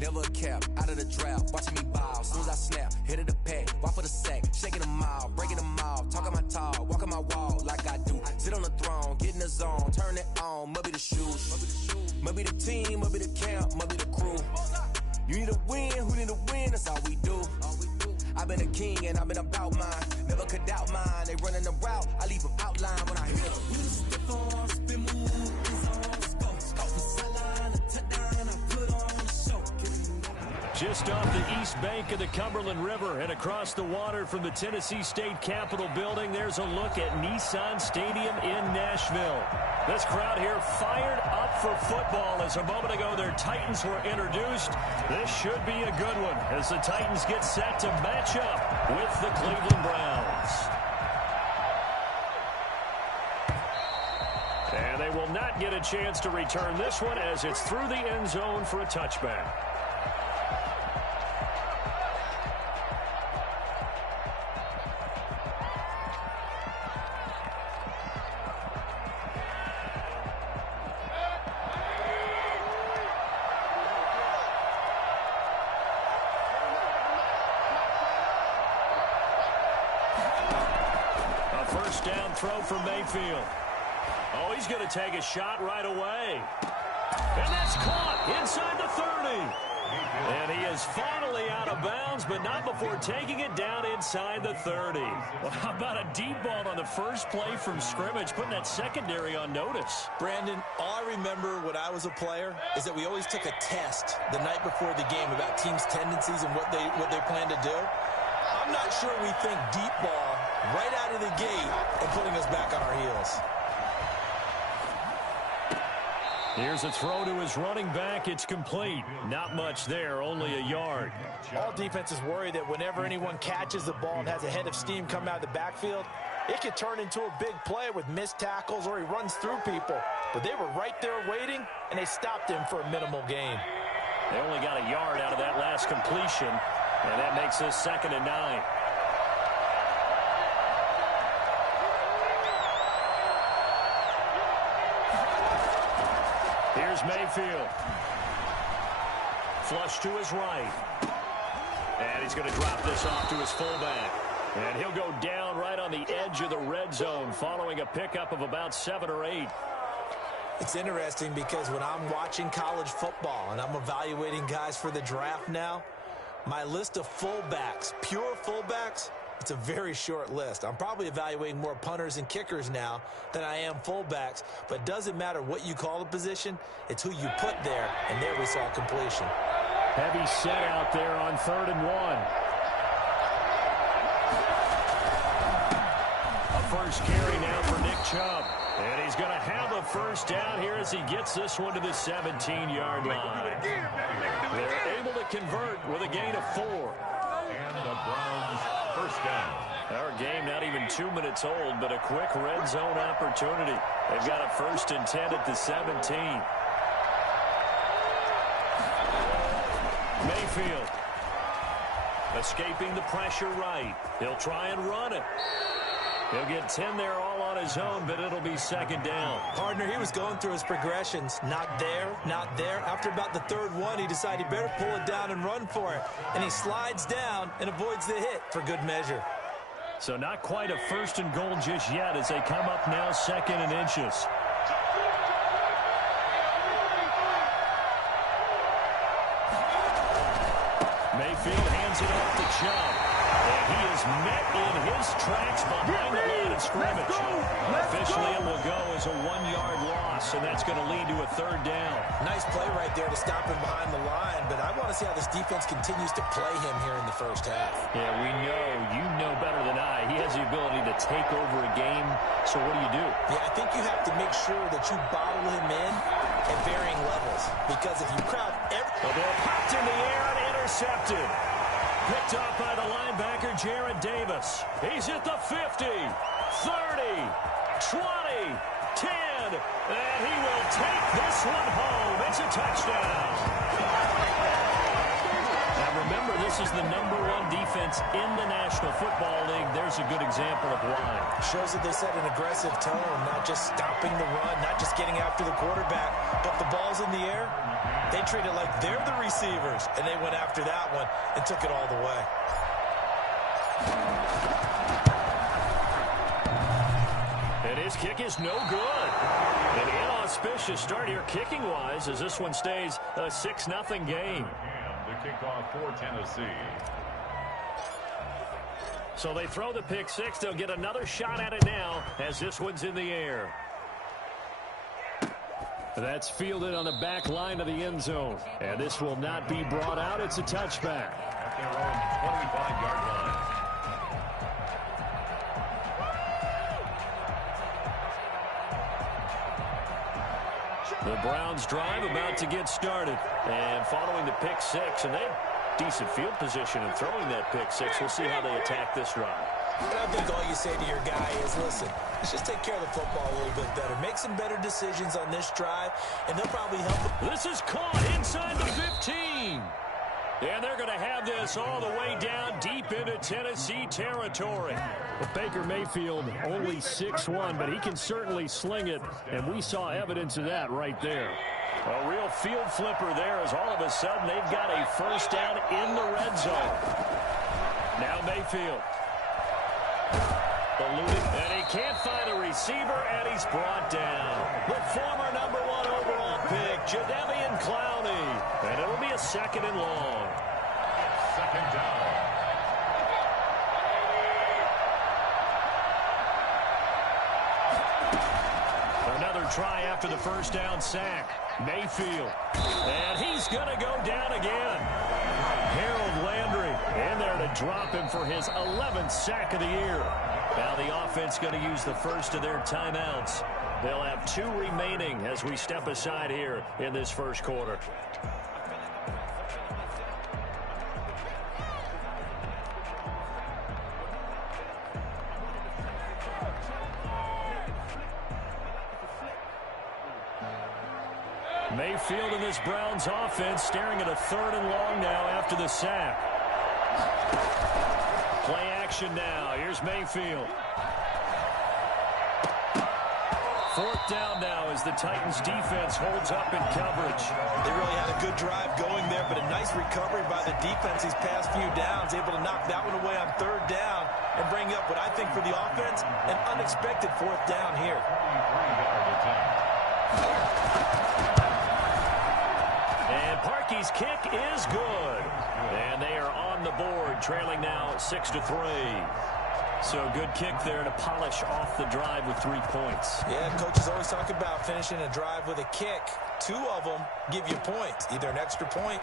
never a cap, out of the drought, watching me ball. Soon as I snap, hit of the pack, walk for the sack, shaking them all, breaking them all, talking my tall, walking my wall like I do. Sit on the throne, get in the zone, turn it on, must be the shoes, must be the team, must be the camp, must be the crew. You need a win, who need a win, that's all we do. I've been a king and I've been about mine, never could doubt mine. They running the route, I leave them outline when I hit them. Just off the east bank of the Cumberland River and across the water from the Tennessee State Capitol building, there's a look at Nissan Stadium in Nashville. This crowd here fired up for football as a moment ago their Titans were introduced. This should be a good one as the Titans get set to match up with the Cleveland Browns. And they will not get a chance to return this one as it's through the end zone for a touchback. First down throw for Mayfield. Oh, he's going to take a shot right away. And that's caught inside the 30. And he is finally out of bounds, but not before taking it down inside the 30. Well, how about a deep ball on the first play from scrimmage, putting that secondary on notice? Brandon, all I remember when I was a player is that we always took a test the night before the game about teams' tendencies and what they plan to do. I'm not sure we think deep ball right out of the gate and putting us back on our heels. Here's a throw to his running back. It's complete. Not much there, only a yard. All defenses worry that whenever anyone catches the ball and has a head of steam come out of the backfield, it could turn into a big play with missed tackles or he runs through people. But they were right there waiting, and they stopped him for a minimal gain. They only got a yard out of that last completion, and that makes this 2nd and 9. Here's Mayfield. Flush to his right. And he's going to drop this off to his fullback. And he'll go down right on the edge of the red zone following a pickup of about 7 or 8. It's interesting because when I'm watching college football and I'm evaluating guys for the draft now, my list of fullbacks, pure fullbacks, it's a very short list. I'm probably evaluating more punters and kickers now than I am fullbacks, but it doesn't matter what you call the position, it's who you put there, and there we saw completion. Heavy set out there on 3rd and 1. A first carry now for Nick Chubb. And he's going to have a first down here as he gets this one to the 17-yard line. They're able to convert with a gain of 4. And the Browns first down. Our game not even 2 minutes old, but a quick red zone opportunity. They've got a 1st and 10 at the 17. Mayfield escaping the pressure right. He'll try and run it. He'll get 10 there all on his own, but it'll be 2nd down. Partner, he was going through his progressions. Not there, not there. After about the 3rd one, he decided he better pull it down and run for it. And he slides down and avoids the hit for good measure. So not quite a 1st and goal just yet as they come up now 2nd and inches. Mayfield hands it off to Chubb. And he is met in his tracks behind the line of scrimmage. Officially, it will go as a 1-yard loss, and that's going to lead to a 3rd down. Nice play right there to stop him behind the line, but I want to see how this defense continues to play him here in the first half. Yeah, we know, you know better than I, he has the ability to take over a game, so what do? Yeah, I think you have to make sure that you bottle him in at varying levels, because if you crowd every... The ball popped in the air and intercepted. Picked off by the linebacker, Jared Davis. He's at the 50, 30, 20, 10, and he will take this one home. It's a touchdown. Now remember, this is the #1 defense in the National Football League. There's a good example of why. Shows that they set an aggressive tone, not just stopping the run, not just getting after the quarterback, but the ball's in the air. They treat it like they're the receivers, and they went after that one and took it all the way. And his kick is no good. An inauspicious start here kicking-wise as this one stays a 6-0 game. And the kickoff for Tennessee. So they throw the pick six. They'll get another shot at it now as this one's in the air. That's fielded on the back line of the end zone. And this will not be brought out. It's a touchback. At their own 25-yard line. The Browns drive about to get started. And following the pick six, and they have decent field position in throwing that pick six. We'll see how they attack this drive. And I think all you say to your guy is, listen, let's just take care of the football a little bit better. Make some better decisions on this drive, and they'll probably help. This is caught inside the 15. And they're going to have this all the way down deep into Tennessee territory. Well, Baker Mayfield only 6'1", but he can certainly sling it, and we saw evidence of that right there. A real field flipper there as all of a sudden they've got a first down in the red zone. Now Mayfield. And he can't find a receiver, and he's brought down. The former #1 overall pick, Jadeveon Clowney. And it'll be a 2nd and long. 2nd down. Another try after the first down sack. Mayfield. And he's going to go down again. Harold Landry in there to drop him for his 11th sack of the year. Now the offense going to use the first of their timeouts. They'll have 2 remaining as we step aside here in this first quarter. Mayfield in this Browns offense staring at a 3rd and long now after the sack. Play action now. Here's Mayfield. 4th down now as the Titans defense holds up in coverage. They really had a good drive going there, but a nice recovery by the defense these past few downs, able to knock that one away on 3rd down and bring up what I think for the offense, an unexpected 4th down here. And Parkey's kick is good. And they are on the board, trailing now 6-3. So good kick there to polish off the drive with 3 points. Yeah, coaches always talk about finishing a drive with a kick. 2 of them give you points, either an extra point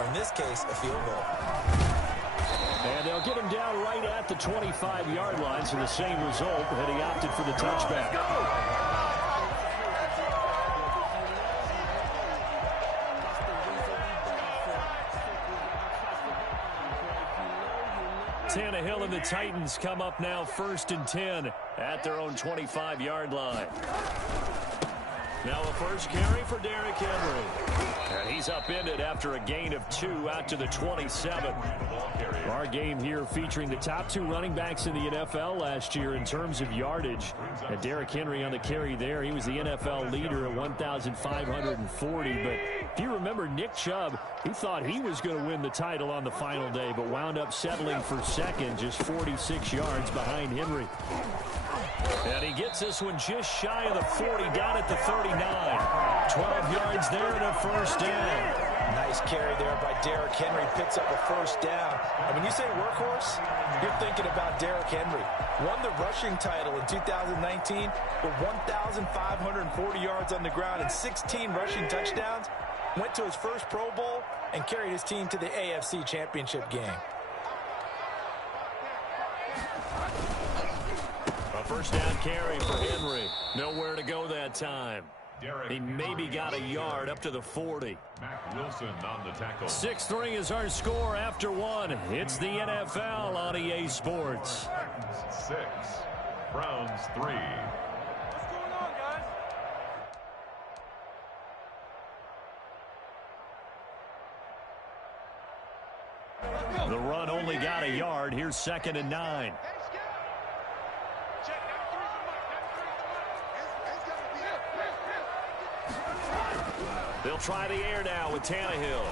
or, in this case, a field goal. And they'll get him down right at the 25-yard line, so the same result, and he opted for the touchback. Tannehill and the Titans come up now 1st and 10 at their own 25-yard line. Now a first carry for Derrick Henry. And he's upended after a gain of 2 out to the 27. Our game here featuring the top 2 running backs in the NFL last year in terms of yardage. And Derrick Henry on the carry there. He was the NFL leader at 1,540. But if you remember, Nick Chubb, he thought he was going to win the title on the final day, but wound up settling for 2nd, just 46 yards behind Henry. And he gets this one just shy of the 40, down at the 39. 12 yards there and a first down. Nice carry there by Derrick Henry. Picks up a first down. And when you say workhorse, you're thinking about Derrick Henry. Won the rushing title in 2019 with 1,540 yards on the ground and 16 rushing touchdowns. Went to his first Pro Bowl and carried his team to the AFC Championship game. A first down carry for Henry. Nowhere to go that time. He maybe got a yard up to the 40. Mack Wilson on the tackle. 6-3 is our score after 1. It's the NFL on EA Sports. 6, Browns 3. What's going on, guys? The run only got a yard. Here's 2nd and 9. They'll They'll try the air now with Tannehill.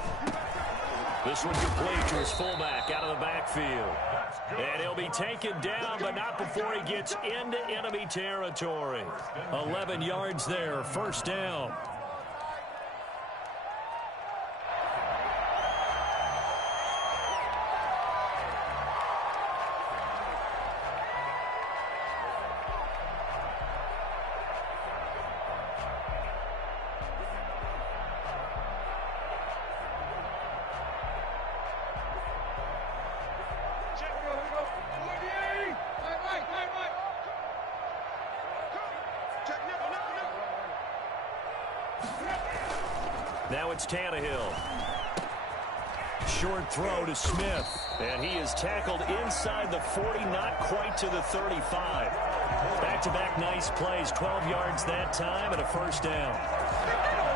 This one complete to his fullback out of the backfield. And he'll be taken down, but not before he gets into enemy territory. 11 yards there, first down. Now it's Tannehill. Short throw to Smith. And he is tackled inside the 40, not quite to the 35. Back-to-back nice plays, 12 yards that time and a first down.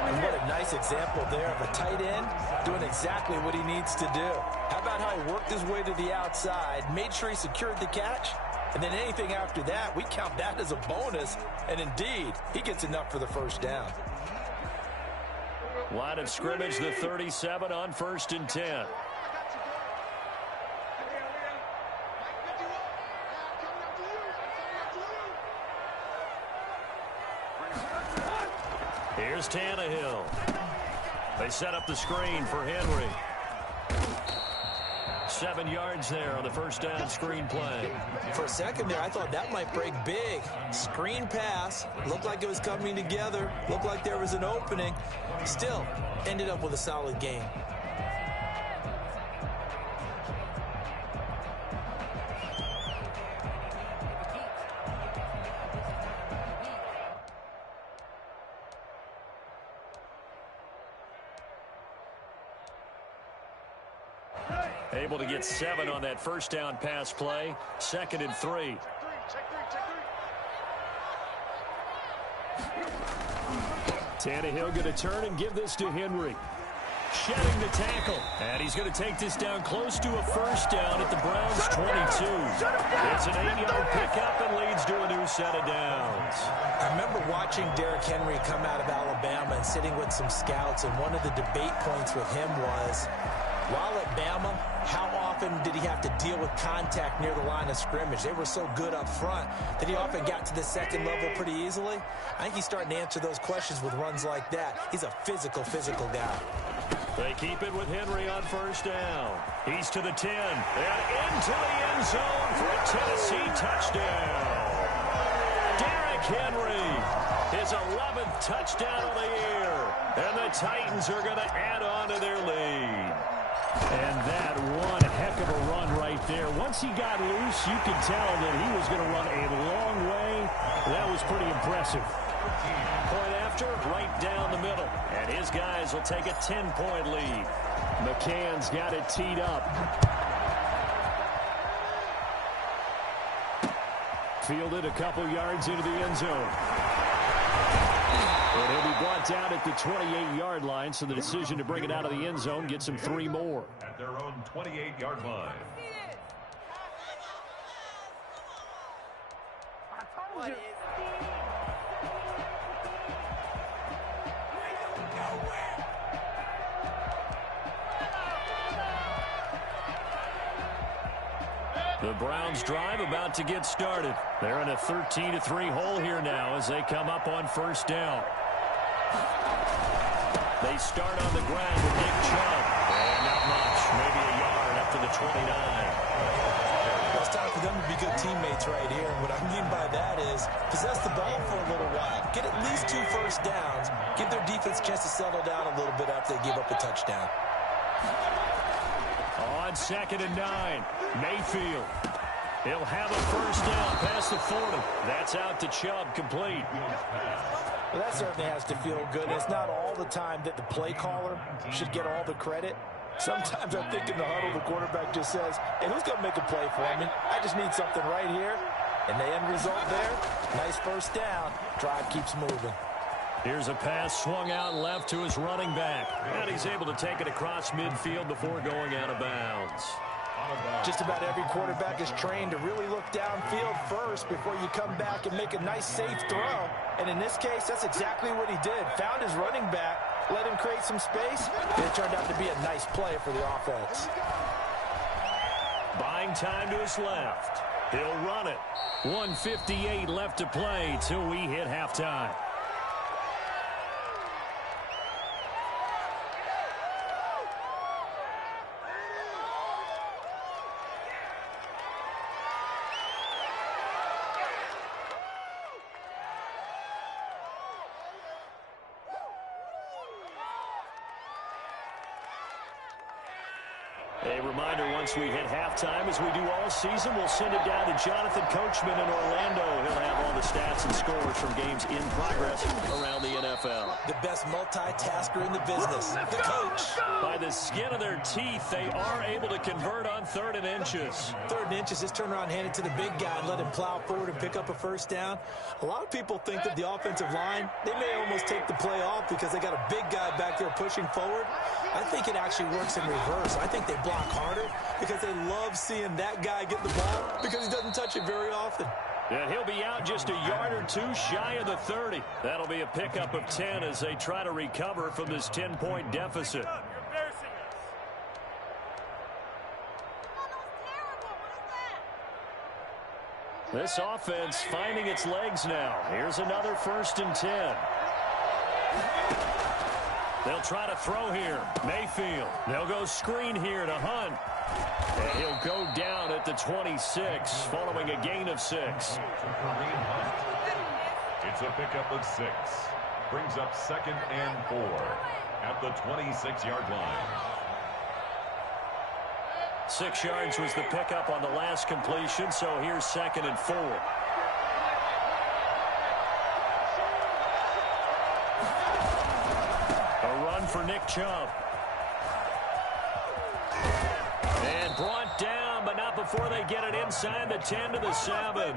And what a nice example there of a tight end doing exactly what he needs to do. How about how he worked his way to the outside, made sure he secured the catch, and then anything after that, we count that as a bonus. And indeed, he gets enough for the first down. Line of scrimmage, the 37 on 1st and 10. Here's Tannehill. They set up the screen for Henry. 7 yards there on the first down screen play. For a second there, I thought that might break big. Screen pass. Looked like it was coming together. Looked like there was an opening. Still, ended up with a solid game. Able to get 7 on that first down pass play. 2nd and 3. Tannehill going to turn and give this to Henry. Shedding the tackle. And he's going to take this down close to a first down at the Browns' 22. It's an 8-yard pickup and leads to a new set of downs. I remember watching Derrick Henry come out of Alabama and sitting with some scouts, and one of the debate points with him was, while at Bama, how often did he have to deal with contact near the line of scrimmage? They were so good up front that he often got to the second level pretty easily. I think he's starting to answer those questions with runs like that. He's a physical guy. They keep it with Henry on first down. He's to the 10 and into the end zone for a Tennessee touchdown. Derrick Henry, his 11th touchdown of the year. And the Titans are going to add on to their lead. And that one heck of a run right there. Once he got loose, you could tell that he was going to run a long way. That was pretty impressive. Point after, right down the middle. And his guys will take a 10-point lead. McCann's got it teed up. Fielded a couple yards into the end zone. And he'll be brought down at the 28-yard line, so the decision to bring it out of the end zone gets him 3 more. At their own 28-yard line. The Browns drive about to get started. They're in a 13-3 hole here now as they come up on first down. They start on the ground with Nick Chubb. And not much, maybe a yard up to the 29. Well, it's time for them to be good teammates right here. And what I mean by that is possess the ball for a little while. Get at least 2 first downs. Give their defense a chance to settle down a little bit after they give up a touchdown. On 2nd and 9, Mayfield. He'll have a first down past the 40. That's out to Chubb, complete. Well, that certainly has to feel good. It's not all the time that the play caller should get all the credit. Sometimes I think in the huddle, the quarterback just says, hey, who's going to make a play for me? I just need something right here. And the end result there, nice first down. Drive keeps moving. Here's a pass swung out left to his running back. And he's able to take it across midfield before going out of bounds. Just about every quarterback is trained to really look downfield first before you come back and make a nice, safe throw. And in this case, that's exactly what he did. Found his running back, let him create some space, and it turned out to be a nice play for the offense. Buying time to his left. He'll run it. 1:58 left to play till we hit halftime. A reminder, once we hit halftime, as we do all season, we'll send it down to Jonathan Coachman in Orlando. He'll have all the stats and scores from games in progress around the NFL. The best multitasker in the business, the coach. By the skin of their teeth, they are able to convert on 3rd and inches. 3rd and inches, just turn around, hand it to the big guy, and let him plow forward and pick up a first down. A lot of people think that the offensive line, they may almost take the play off because they got a big guy back there pushing forward. I think it actually works in reverse. I think they block harder because they love seeing that guy get the ball because he doesn't touch it very often. And he'll be out just a yard or two shy of the 30. That'll be a pickup of 10 as they try to recover from this 10-point deficit. You're embarrassing us. This offense finding its legs now. Here's another 1st and 10. They'll try to throw here. Mayfield. They'll go screen here to Hunt. And he'll go down at the 26 following a gain of 6. It's a pickup of 6. Brings up 2nd and 4 at the 26-yard line. 6 yards was the pickup on the last completion, so here's 2nd and 4. For Nick Chubb. And brought down, but not before they get it inside the 10 to the 7.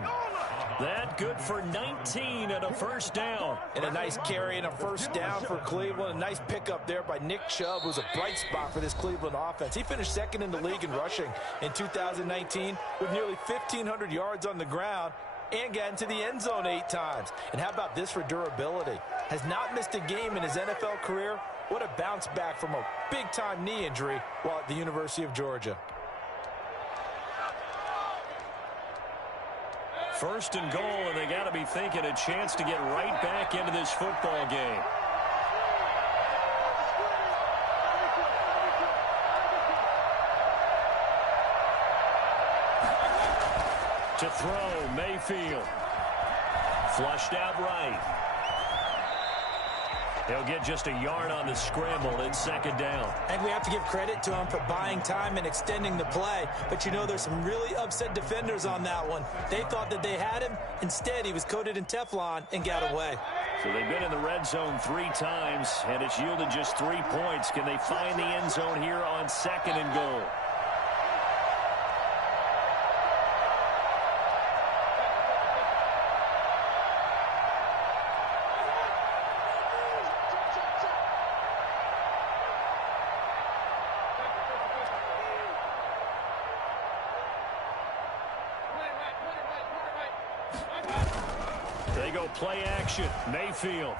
That good for 19 and a first down. And a nice carry and a first down for Cleveland. A nice pickup there by Nick Chubb, who's a bright spot for this Cleveland offense. He finished 2nd in the league in rushing in 2019 with nearly 1,500 yards on the ground and got into the end zone 8 times. And how about this for durability? Has not missed a game in his NFL career. What a bounce back from a big-time knee injury while at the University of Georgia. 1st and goal, and they got to be thinking a chance to get right back into this football game. To throw, Mayfield. Flushed out right. He'll get just a yard on the scramble. It's 2nd down. And we have to give credit to him for buying time and extending the play. But, you know, there's some really upset defenders on that one. They thought that they had him. Instead, he was coated in Teflon and got away. So they've been in the red zone 3 times, and it's yielded just 3 points. Can they find the end zone here on 2nd and goal? Play action. Mayfield.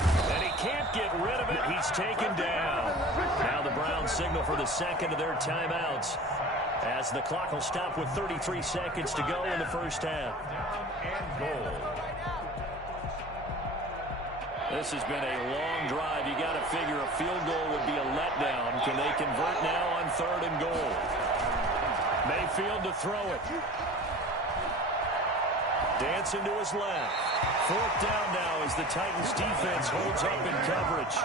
And he can't get rid of it. He's taken down. Now the Browns signal for the 2nd of their timeouts as the clock will stop with 33 seconds to go in the first half. And goal. This has been a long drive. You got to figure a field goal would be a letdown. Can they convert now on 3rd and goal? Mayfield to throw it. Dancing to his left. 4th down now as the Titans defense holds up in coverage.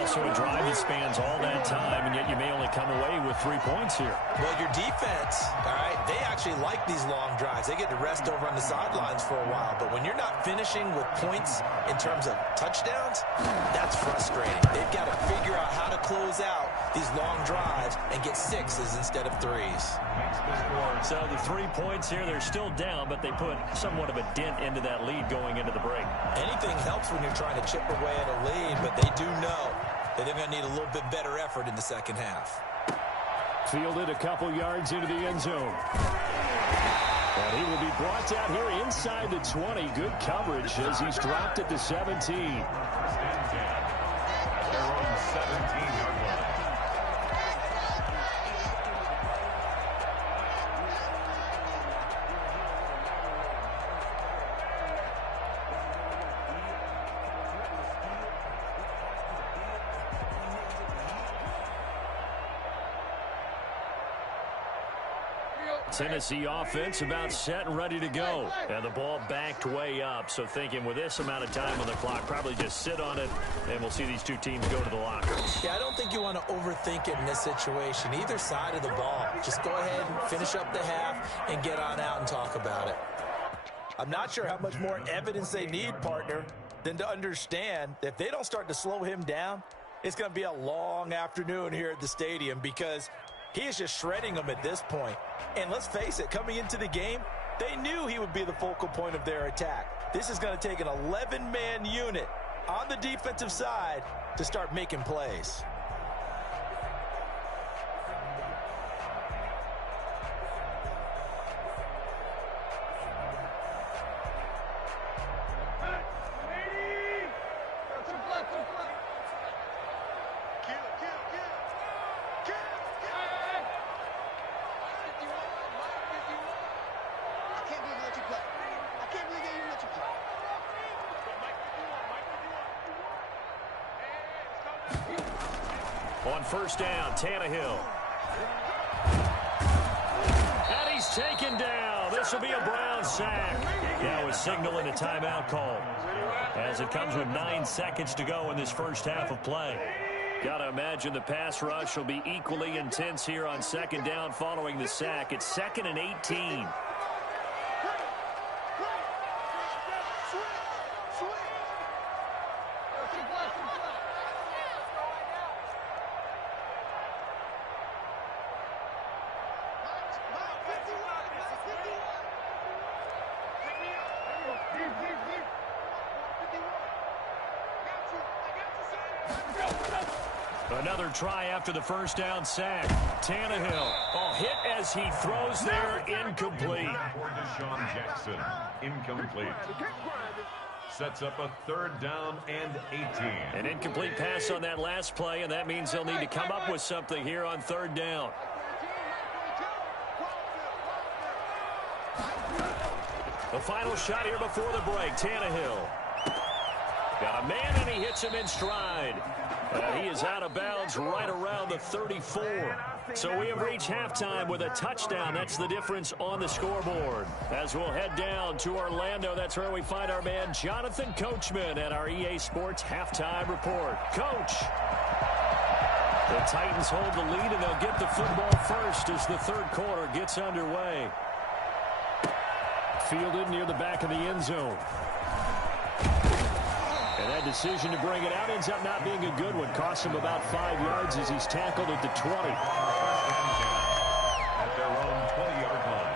Also a drive that spans all that time, and yet you may only come away with 3 points here. Well, your defense, all right, they actually like these long drives. They get to rest over on the sidelines for a while. But when you're not finishing with points in terms of touchdowns, that's frustrating. They've got to figure out how to close out these long drives and get 6s instead of 3s. So the 3 points here, they're still down, but they put somewhat of a dent into that lead going into the break. Anything helps when you're trying to chip away at a lead, but they do know that they're going to need a little bit better effort in the second half. Fielded a couple yards into the end zone. And he will be brought down here inside the 20. Good coverage as he's dropped at the 17. Tennessee offense about set and ready to go. And the ball backed way up. So thinking with this amount of time on the clock, probably just sit on it, and we'll see these two teams go to the lockers. Yeah, I don't think you want to overthink it in this situation. Either side of the ball. Just go ahead and finish up the half and get on out and talk about it. I'm not sure how much more evidence they need, partner, than to understand that if they don't start to slow him down, it's going to be a long afternoon here at the stadium because he is just shredding them at this point. And let's face it, coming into the game, they knew he would be the focal point of their attack. This is going to take an 11-man unit on the defensive side to start making plays. On first down, Tannehill. And he's taken down. This will be a Brown sack. Now is signaling a timeout call as it comes with 9 seconds to go in this first half of play. Got to imagine the pass rush will be equally intense here on second down following the sack. It's 2nd and 18. Another try after the first down sack. Tannehill, hit as he throws there, incomplete. For Deshaun Jackson, incomplete. Sets up a 3rd down and 18. An incomplete pass on that last play, and that means they'll need to come up with something here on 3rd down. The final shot here before the break, Tannehill. Got a man, and he hits him in stride. He is out of bounds right around the 34. So we have reached halftime with a touchdown. That's the difference on the scoreboard. As we'll head down to Orlando, that's where we find our man Jonathan Coachman at our EA Sports Halftime Report. Coach. The Titans hold the lead, and they'll get the football first as the 3rd quarter gets underway. Fielded near the back of the end zone. And that decision to bring it out ends up not being a good one. Costs him about 5 yards as he's tackled at the 20. At their own 20-yard line.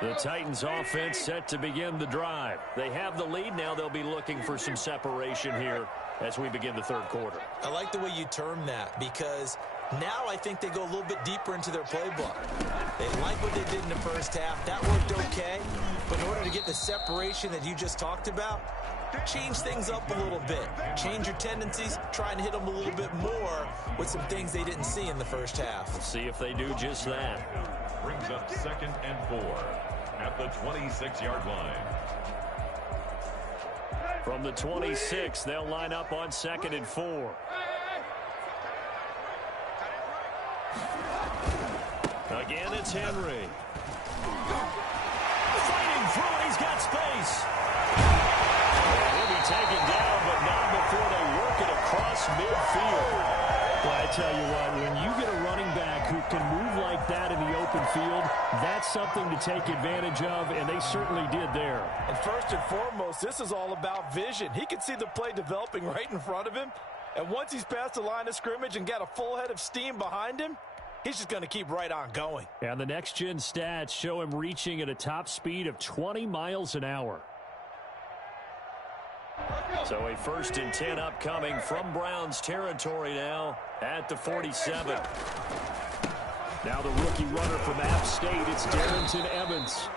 The Titans offense set to begin the drive. They have the lead. Now they'll be looking for some separation here as we begin the 3rd quarter. I like the way you term that because now I think they go a little bit deeper into their playbook. They like what they did in the first half. That worked okay. But in order to get the separation that you just talked about, change things up a little bit. Change your tendencies. Try and hit them a little bit more with some things they didn't see in the first half. We'll see if they do just that. Brings up 2nd and 4 at the 26-yard line. From the 26, they'll line up on 2nd and 4. Again, it's Henry. Fighting through it, he's got space. He'll be taken down, but not before they work it across midfield. Well, I tell you what, when you get a running back who can move like that in the open field, that's something to take advantage of, and they certainly did there. And first and foremost, this is all about vision. He can see the play developing right in front of him, and once he's past the line of scrimmage and got a full head of steam behind him, he's just going to keep right on going. And the next-gen stats show him reaching at a top speed of 20 miles an hour. So a 1st and 10 upcoming from Browns territory now at the 47. Now the rookie runner from App State, it's Darrington Evans.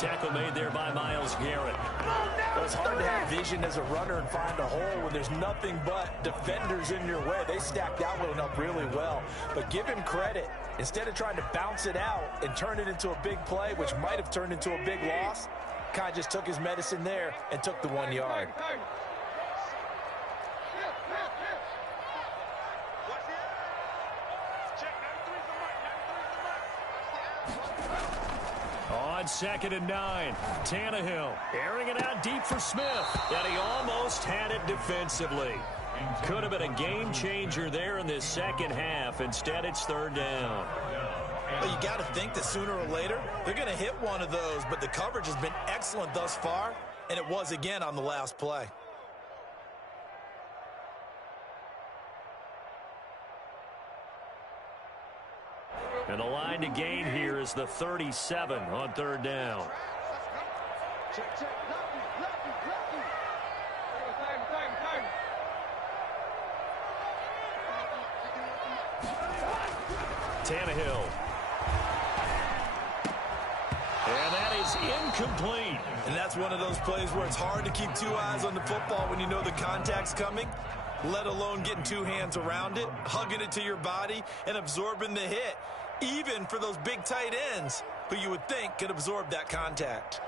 Tackle made there by Myles Garrett. Well, it's hard to have vision as a runner and find a hole when there's nothing but defenders in your way. They stacked that one up really well. But give him credit. Instead of trying to bounce it out and turn it into a big play, which might have turned into a big loss, kind of just took his medicine there and took the 1 yard. On 2nd and 9, Tannehill airing it out deep for Smith, and he almost had it defensively. Could have been a game changer there in this second half. Instead, it's 3rd down. Well, you got to think that sooner or later they're going to hit one of those, but the coverage has been excellent thus far, and it was again on the last play. And the line to gain here is the 37 on 3rd down. Tannehill. And that is incomplete. And that's one of those plays where it's hard to keep 2 eyes on the football when you know the contact's coming, let alone getting 2 hands around it, hugging it to your body, and absorbing the hit, even for those big tight ends who you would think could absorb that contact.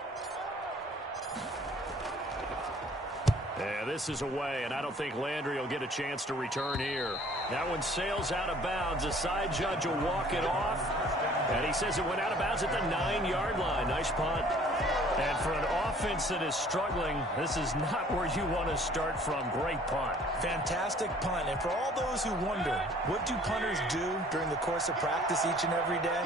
Yeah, this is away, and I don't think Landry will get a chance to return here. That one sails out of bounds. The side judge will walk it off, and he says it went out of bounds at the 9-yard line. Nice punt. And for an offense that is struggling, this is not where you want to start from. Great punt. Fantastic punt. And for all those who wonder, what do punters do during the course of practice each and every day?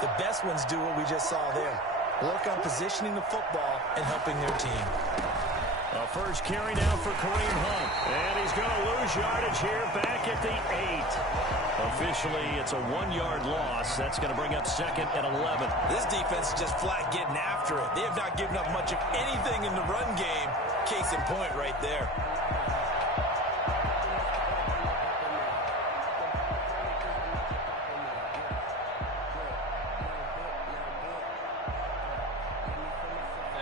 The best ones do what we just saw there. Work on positioning the football and helping their team. A first carry now for Kareem Hunt. And he's going to lose yardage here back at the 8. Officially, it's a 1-yard loss. That's going to bring up 2nd and 11. This defense is just flat getting after it. They have not given up much of anything in the run game. Case in point right there.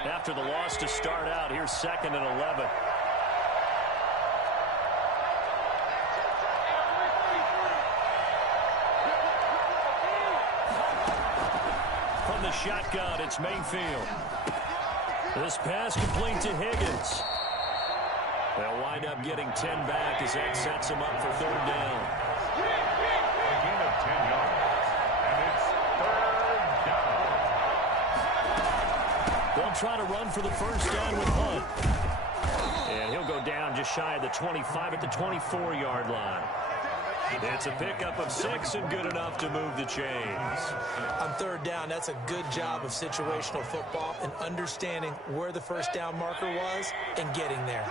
After the loss to start out, here's 2nd and 11. From the shotgun, it's Mayfield. This pass complete to Higgins. They'll wind up getting 10 back as that sets them up for 3rd down. A gain of 10 yards, and it's 3rd down. They'll try to run for the first down with Hunt. And he'll go down just shy of the 25 at the 24-yard line. It's a pickup of 6 and good enough to move the chains. On 3rd down, that's a good job of situational football and understanding where the first down marker was and getting there.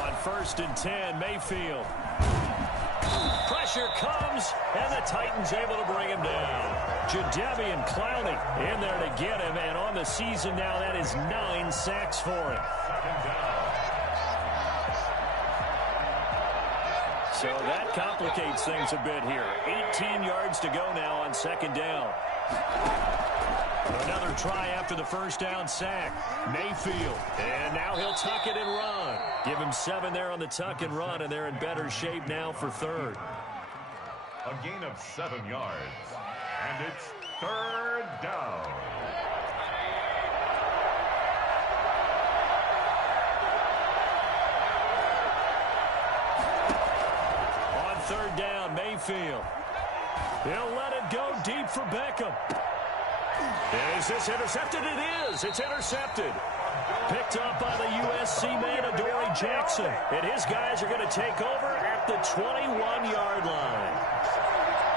On 1st and 10, Mayfield. Pressure comes, and the Titans able to bring him down. Jadeveon Clowney in there to get him, and on the season now, that is 9 sacks for him. So that complicates things a bit here. 18 yards to go now on 2nd down. Another try after the first down sack. Mayfield. And now he'll tuck it and run. Give him 7 there on the tuck and run, and they're in better shape now for 3rd. A gain of 7 yards, and it's 3rd down. On 3rd down, Mayfield. He'll let it go deep for Beckham. Is this intercepted? It is. It's intercepted. Picked up by the USC man, Adoree Jackson. And his guys are going to take over at the 21-yard line.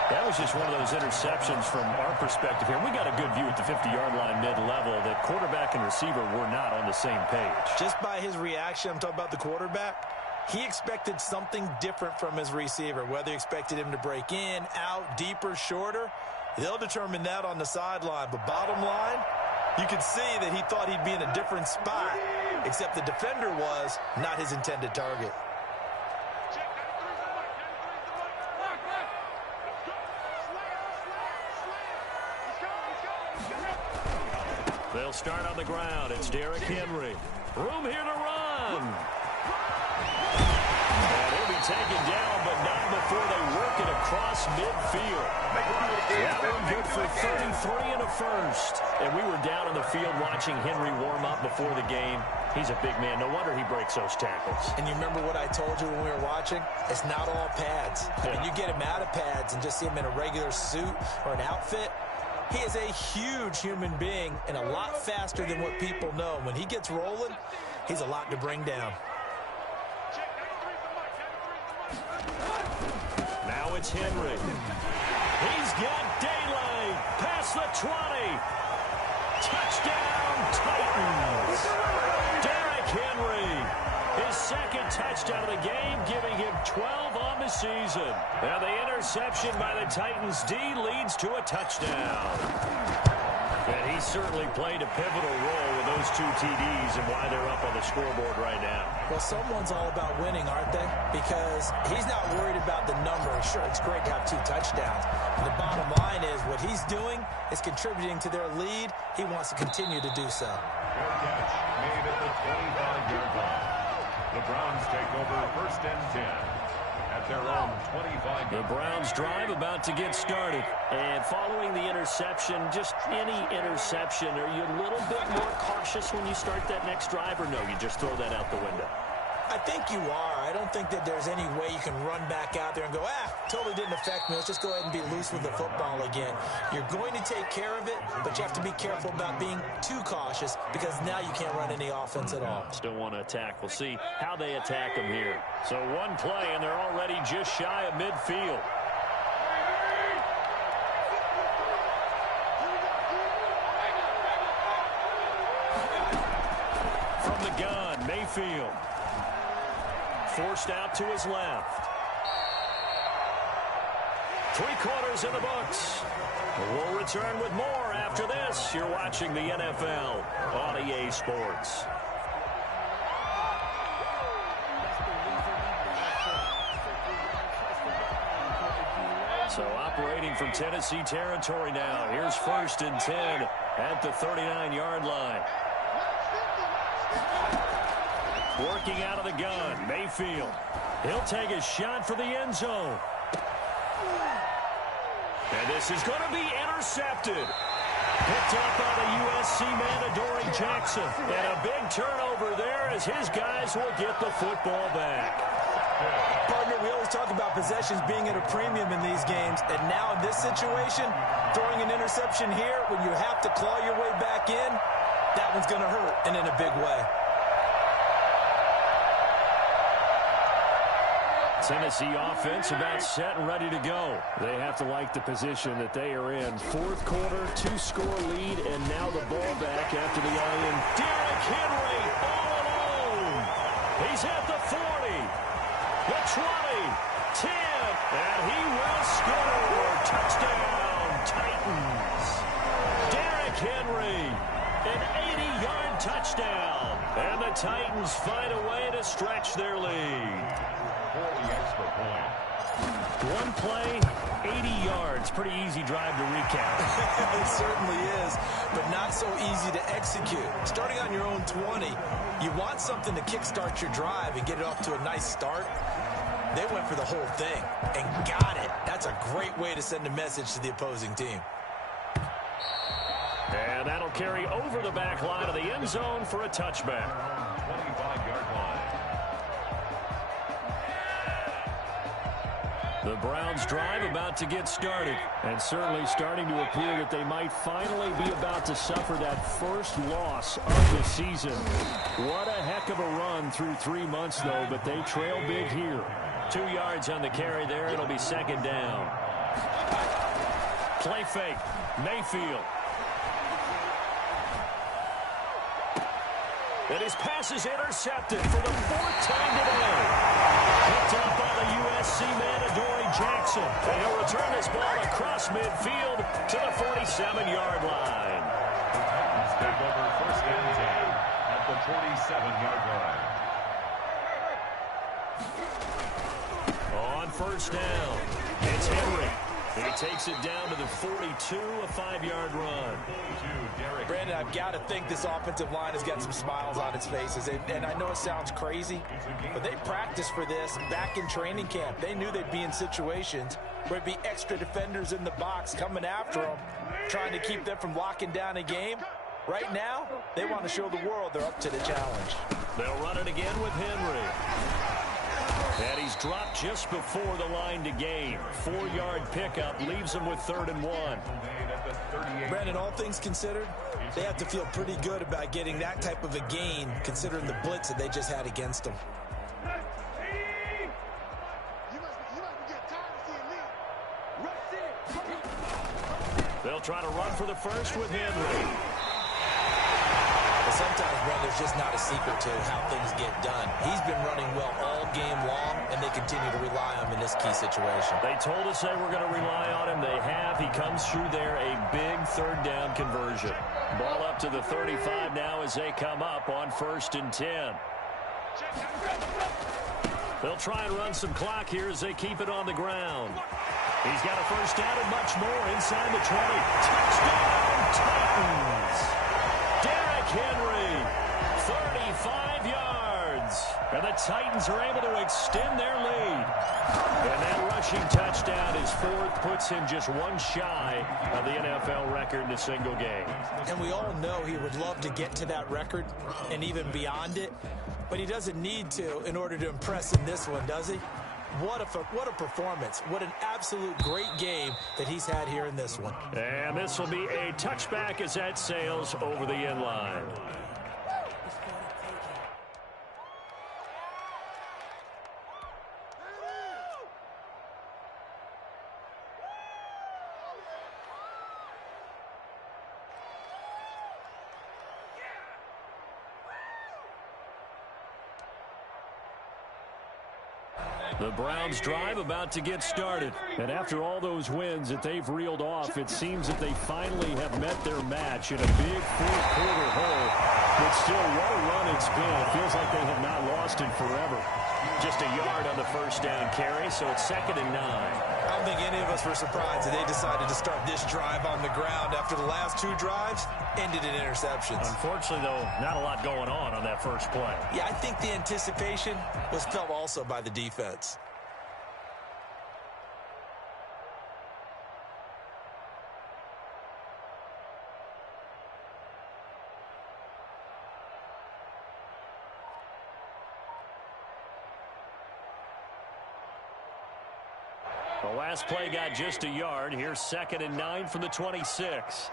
That was just one of those interceptions from our perspective here. We got a good view at the 50-yard line mid-level that quarterback and receiver were not on the same page. Just by his reaction, I'm talking about the quarterback, he expected something different from his receiver, whether he expected him to break in, out, deeper, shorter. They'll determine that on the sideline. But bottom line, you could see that he thought he'd be in a different spot, except the defender was not his intended target. They'll start on the ground. It's Derrick Henry. Room here to run. And he'll be taken down, but not before they work it across midfield. That one good for 33 and a first. And we were down on the field watching Henry warm up before the game. He's a big man. No wonder he breaks those tackles. And you remember what I told you when we were watching? It's not all pads. I mean, you get him out of pads and just see him in a regular suit or an outfit. He is a huge human being and a lot faster than what people know. When he gets rolling, he's a lot to bring down. Now it's Henry. He's got daylight past the 20. Touchdown, Titans. Derrick Henry, his second touchdown of the game, giving him 12 on the season. Now the interception by the Titans D leads to a touchdown. And he certainly played a pivotal role with those 2 TDs and why they're up on the scoreboard right now. Well, someone's all about winning, aren't they? Because he's not worried about the number. Sure, it's great to have 2 touchdowns. And the bottom line is what he's doing is contributing to their lead. He wants to continue to do so. Good catch made at the 25-yard line. The Browns take over 1st and 10. At their own 25. The Browns drive about to get started. And following the interception, just any interception, are you a little bit more cautious when you start that next drive, or no, you just throw that out the window? I think you are. I don't think that there's any way you can run back out there and go, totally didn't affect me. Let's just go ahead and be loose with the football again. You're going to take care of it, but you have to be careful about being too cautious because now you can't run any offense at all. Still want to attack. We'll see how they attack them here. So one play, and they're already just shy of midfield. From the gun, Mayfield. Forced out to his left. 3 quarters in the books. We'll return with more after this. You're watching the NFL on EA Sports. So operating from Tennessee territory now. Here's 1st and 10 at the 39-yard line. Working out of the gun, Mayfield. He'll take a shot for the end zone. And this is going to be intercepted. Picked up by the USC man, Adoree Jackson. And a big turnover there as his guys will get the football back. Partner, we always talk about possessions being at a premium in these games. And now in this situation, throwing an interception here when you have to claw your way back in, that one's going to hurt, and in a big way. Tennessee offense about set and ready to go. They have to like the position that they are in. 4th quarter, 2-score lead, and now the ball back after the IN. Derrick Henry all alone. He's at the 40, the 20, 10, and he will score. Touchdown, Titans. Derrick Henry, an 80-yard touchdown. And the Titans find a way to stretch their lead. For the extra point. One play, 80 yards. Pretty easy drive to recap. It certainly is, but not so easy to execute. Starting on your own 20, you want something to kickstart your drive and get it off to a nice start. They went for the whole thing and got it. That's a great way to send a message to the opposing team. And that'll carry over the back line of the end zone for a touchback. 25-yard line. The Browns drive about to get started, and certainly starting to appear that they might finally be about to suffer that first loss of the season. What a heck of a run through 3 months, though, but they trail big here. 2 yards on the carry there. It'll be 2nd down. Play fake. Mayfield. And his pass is intercepted for the 4th time today. Picked up by the USC man, Adoree Jackson. And he'll return this ball across midfield to the 47-yard line. Titans take over 1st and 10 at the 47-yard line. On 1st down, it's Henry. And he takes it down to the 42, a 5-yard run. Brandon, I've got to think this offensive line has got some smiles on its faces. And I know it sounds crazy, but they practiced for this back in training camp. They knew they'd be in situations where it'd be extra defenders in the box coming after them, trying to keep them from locking down a game. Right now, they want to show the world they're up to the challenge. They'll run it again with Henry. And he's dropped just before the line to gain. 4-yard pickup leaves him with 3rd and 1. Brandon, all things considered, they have to feel pretty good about getting that type of a gain, considering the blitz that they just had against them. They'll try to run for the first with Henry. But sometimes, Brandon, there's just not a secret to how things get done. He's been running well all game long, and they continue to rely on him in this key situation. They told us they were going to rely on him. They have. He comes through there, a big 3rd down conversion. Ball up to the 35 now as they come up on 1st and 10. They'll try and run some clock here as they keep it on the ground. He's got a 1st down and much more inside the 20. Touchdown, Titans! Henry, 35 yards. And the Titans are able to extend their lead. And that rushing touchdown is 4th, puts him just one shy of the NFL record in a single game. And we all know he would love to get to that record and even beyond it, but he doesn't need to in order to impress in this one, does he? What a performance. What an absolute great game that he's had here in this one. And this will be a touchback as that sails over the end line. The Browns drive about to get started. And after all those wins that they've reeled off, it seems that they finally have met their match in a big 4th-quarter hole. But still, what a run it's been. It feels like they have not lost it forever. Just a yard on the 1st down carry, so it's 2nd and 9. I don't think any of us were surprised that they decided to start this drive on the ground after the last 2 drives ended in interceptions. Unfortunately, though, not a lot going on that first play. Yeah, I think the anticipation was felt also by the defense. The last play got just a yard. Here's 2nd and 9 from the 26.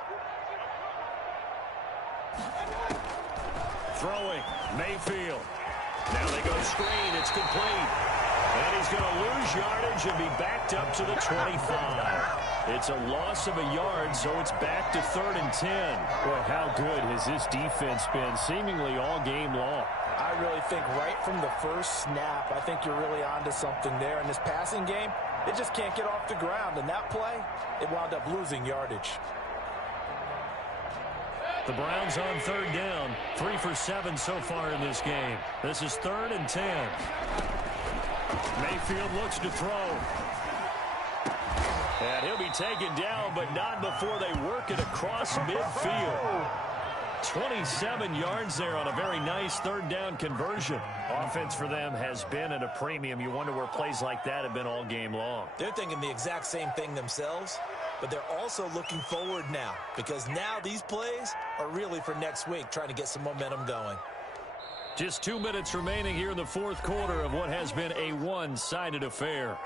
Throwing, Mayfield. Now they go screen. It's complete. And he's going to lose yardage and be backed up to the 25. It's a loss of a yard, so it's back to 3rd and 10. Boy, how good has this defense been seemingly all game long? I really think right from the first snap, I think you're really onto something there. In this passing game, it just can't get off the ground. And that play, it wound up losing yardage. The Browns on 3rd down. 3 for 7 so far in this game. This is 3rd and 10. Mayfield looks to throw. And he'll be taken down, but not before they work it across midfield. 27 yards there on a very nice 3rd down conversion. Offense for them has been at a premium. You wonder where plays like that have been all game long. They're thinking the exact same thing themselves, but they're also looking forward now because now these plays are really for next week, trying to get some momentum going. Just 2 minutes remaining here in the 4th quarter of what has been a one-sided affair.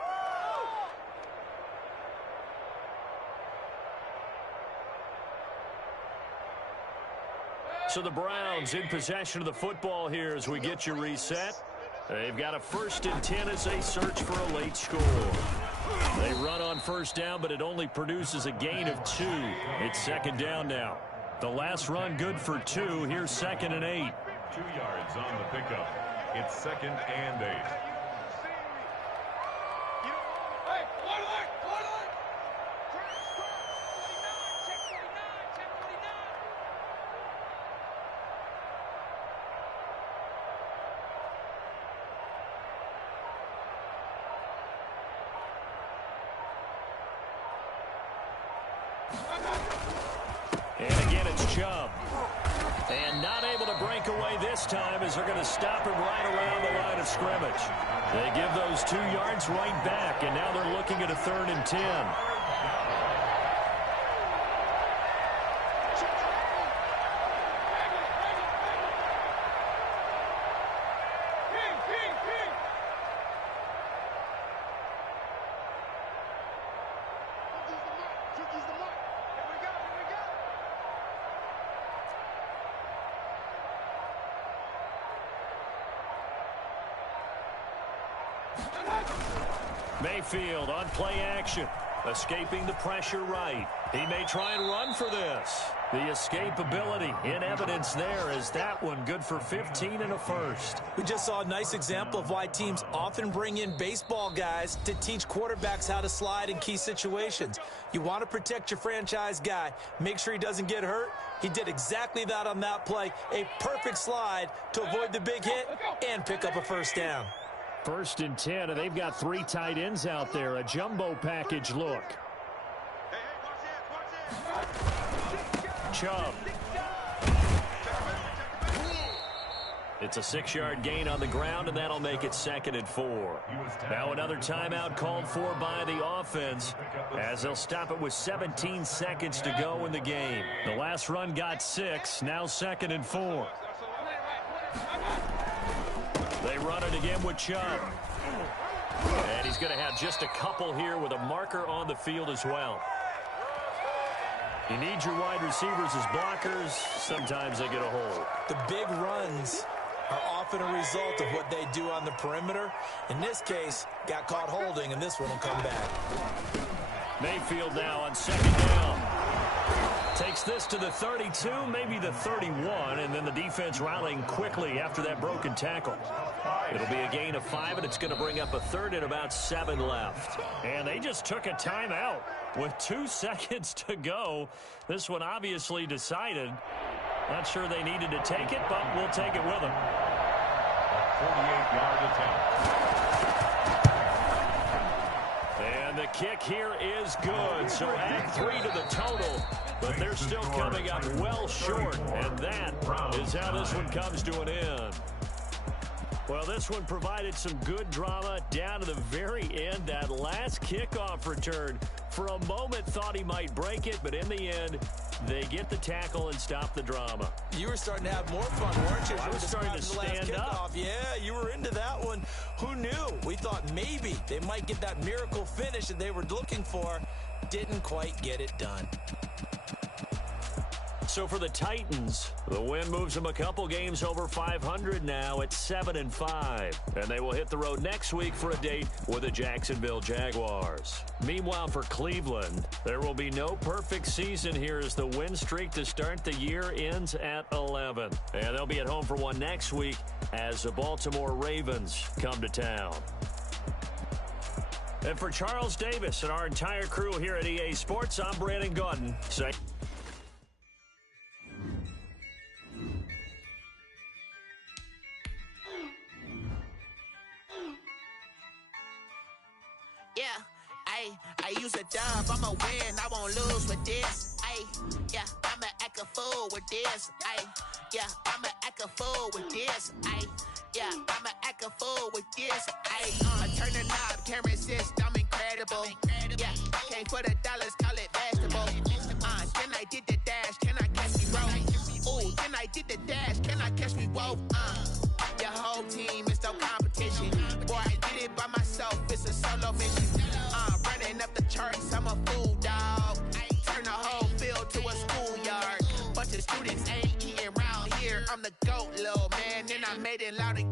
So the Browns in possession of the football here as we get you reset. They've got a 1st and 10 as they search for a late score. They run on 1st down, but it only produces a gain of 2. It's 2nd down now. The last run good for 2. Here's 2nd and 8. 2 yards on the pickup. It's 2nd and 8. And again, it's Chubb. And not able to break away this time as they're going to stop him right around the line of scrimmage. They give those 2 yards right back, and now they're looking at a 3rd and 10. Mayfield on play action, escaping the pressure right. He may try and run for this. The escapability in evidence there as that one good for 15 and a first. We just saw a nice example of why teams often bring in baseball guys to teach quarterbacks how to slide in key situations. You want to protect your franchise guy. Make sure he doesn't get hurt. He did exactly that on that play. A perfect slide to avoid the big hit and pick up a first down. 1st and 10, and they've got 3 tight ends out there. A jumbo package look. Chubb. It's a 6-yard gain on the ground, and that'll make it 2nd and 4. Now another timeout called for by the offense as they'll stop it with 17 seconds to go in the game. The last run got 6, now 2nd and 4. They run it again with Chubb. And he's going to have just a couple here with a marker on the field as well. You need your wide receivers as blockers. Sometimes they get a hold. The big runs are often a result of what they do on the perimeter. In this case, got caught holding, and this one will come back. Mayfield now on 2nd down. Takes this to the 32, maybe the 31, and then the defense rallying quickly after that broken tackle. It'll be a gain of 5, and it's going to bring up a 3rd and about 7 left. And they just took a timeout with 2 seconds to go. This one obviously decided. Not sure they needed to take it, but we'll take it with them. 48-yard attempt. And the kick here is good. So add 3 to the total. But they're still coming up well short, and that is how this one comes to an end. Well, this one provided some good drama down to the very end. That last kickoff return, for a moment thought he might break it, but in the end, they get the tackle and stop the drama. You were starting to have more fun, weren't you? I was starting to stand up. Yeah, you were into that one. Who knew? We thought maybe they might get that miracle finish that they were looking for. Didn't quite get it done. So for the Titans, the win moves them a couple games over 500 now at 7-5. And they will hit the road next week for a date with the Jacksonville Jaguars. Meanwhile, for Cleveland, there will be no perfect season here as the win streak to start the year ends at 11. And they'll be at home for one next week as the Baltimore Ravens come to town. And for Charles Davis and our entire crew here at EA Sports, I'm Brandon Gaudin. I use a dub, I'ma win, I won't lose with this. Yeah, I'ma act a fool with this. Yeah, I'ma act a fool with this. Yeah, I'ma act a fool with this. Turn the knob, can't resist, I'm incredible. Yeah, came for the dollars, call it vegetable. Then I did the dash, can I catch me roll? Ooh, then I did the dash, can I catch me roll? Your whole team is no competition. Boy, I did it by myself, it's a solo mission. Running up the charts, I'm a fool, dog. Turn the whole field to a schoolyard. Bunch of students ain't eating around here. I'm the GOAT, little man, and I made it loud and